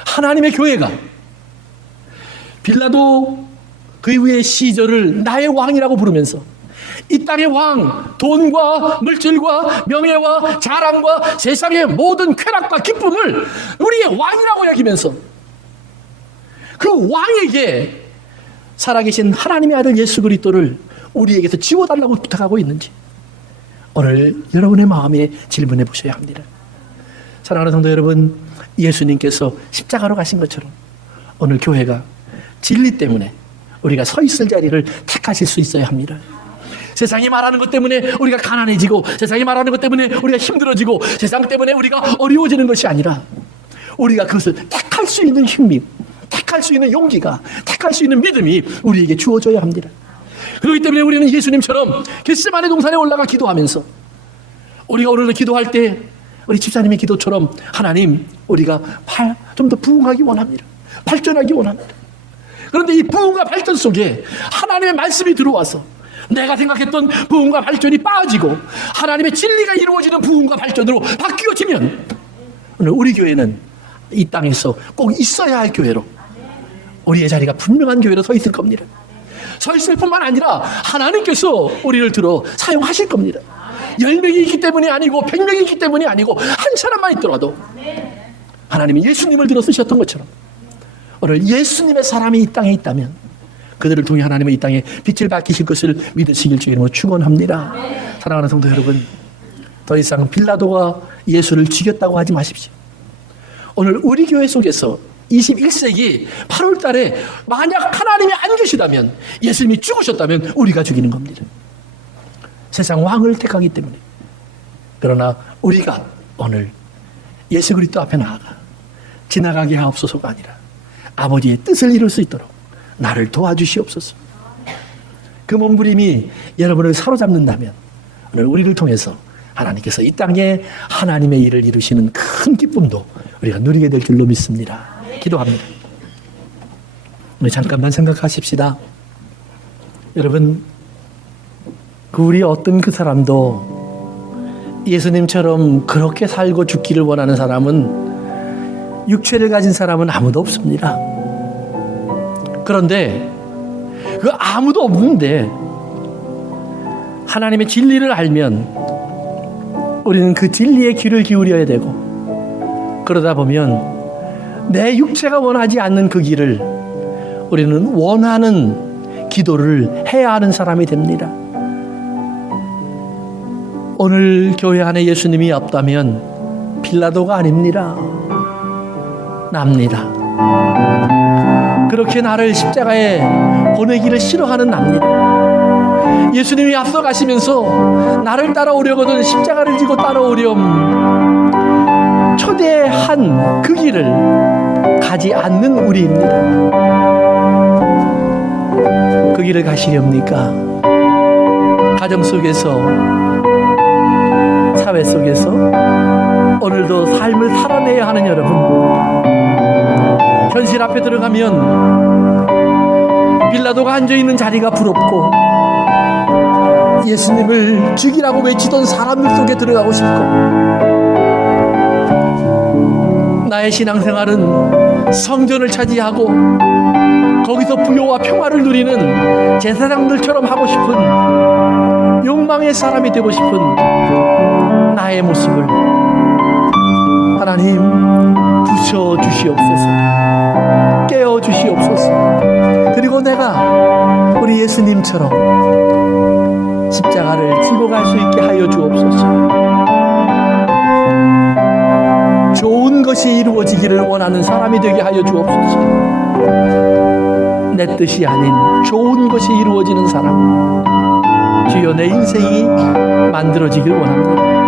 하나님의 교회가 빌라도 그 이후의 시절을 나의 왕이라고 부르면서 이 땅의 왕, 돈과 물질과 명예와 자랑과 세상의 모든 쾌락과 기쁨을 우리의 왕이라고 여기면서 그 왕에게 살아계신 하나님의 아들 예수 그리스도를 우리에게서 지워달라고 부탁하고 있는지 오늘 여러분의 마음에 질문해 보셔야 합니다. 사랑하는 성도 여러분, 예수님께서 십자가로 가신 것처럼 오늘 교회가 진리 때문에 우리가 서 있을 자리를 택하실 수 있어야 합니다. 세상이 말하는 것 때문에 우리가 가난해지고, 세상이 말하는 것 때문에 우리가 힘들어지고, 세상 때문에 우리가 어려워지는 것이 아니라 우리가 그것을 택할 수 있는 힘이, 택할 수 있는 용기가, 택할 수 있는 믿음이 우리에게 주어져야 합니다. 그렇기 때문에 우리는 예수님처럼 겟세마네 동산에 올라가 기도하면서, 우리가 오늘도 기도할 때 우리 집사님의 기도처럼 하나님, 우리가 좀 더 부흥하기 원합니다. 발전하기 원합니다. 그런데 이 부흥과 발전 속에 하나님의 말씀이 들어와서 내가 생각했던 부흥과 발전이 빠지고 하나님의 진리가 이루어지는 부흥과 발전으로 바뀌어지면 오늘 우리 교회는 이 땅에서 꼭 있어야 할 교회로, 우리의 자리가 분명한 교회로 서 있을 겁니다. 서 있을 뿐만 아니라 하나님께서 우리를 들어 사용하실 겁니다. 10명이 있기 때문이 아니고 100명이 있기 때문이 아니고 한 사람만 있더라도 하나님이 예수님을 들어 쓰셨던 것처럼 오늘 예수님의 사람이 이 땅에 있다면 그들을 통해 하나님의 이 땅에 빛을 밝히실 것을 믿으시길 주의 이름으로 축원합니다. 사랑하는 성도 여러분, 더 이상 빌라도가 예수를 죽였다고 하지 마십시오. 오늘 우리 교회 속에서 21세기 8월 달에 만약 하나님이 안 계시다면, 예수님이 죽으셨다면 우리가 죽이는 겁니다. 세상 왕을 택하기 때문에. 그러나 우리가 오늘 예수 그리스도 앞에 나아가 지나가게 하옵소서가 아니라 아버지의 뜻을 이룰 수 있도록 나를 도와주시옵소서. 그 몸부림이 여러분을 사로잡는다면 오늘 우리를 통해서 하나님께서 이 땅에 하나님의 일을 이루시는 큰 기쁨도 우리가 누리게 될 줄로 믿습니다. 기도합니다. 우리 잠깐만 생각하십시다. 여러분, 그 우리 어떤 그 사람도 예수님처럼 그렇게 살고 죽기를 원하는 사람은, 육체를 가진 사람은 아무도 없습니다. 그런데 그 아무도 없는데 하나님의 진리를 알면 우리는 그 진리에 귀를 기울여야 되고, 그러다 보면 내 육체가 원하지 않는 그 길을 우리는 원하는 기도를 해야 하는 사람이 됩니다. 오늘 교회 안에 예수님이 없다면 빌라도가 아닙니다. 납니다. 그렇게 나를 십자가에 보내기를 싫어하는 납니다. 예수님이 앞서 가시면서 나를 따라오려거든 십자가를 지고 따라오렴 초대한 그 길을 가지 않는 우리입니다. 그 길을 가시렵니까? 가정 속에서, 사회 속에서 오늘도 삶을 살아내야 하는 여러분, 현실 앞에 들어가면 빌라도가 앉아있는 자리가 부럽고 예수님을 죽이라고 외치던 사람들 속에 들어가고 싶고, 나의 신앙생활은 성전을 차지하고 거기서 부요와 평화를 누리는 제사장들처럼 하고 싶은 욕망의 사람이 되고 싶은 나의 모습을 하나님 부셔주시옵소서, 깨워주시옵소서. 그리고 내가 우리 예수님처럼 십자가를 지고 갈 수 있게 하여 주옵소서. 좋은 것이 이루어지기를 원하는 사람이 되게 하여 주옵소서. 내 뜻이 아닌 좋은 것이 이루어지는 사람, 주여 내 인생이 만들어지길 원합니다.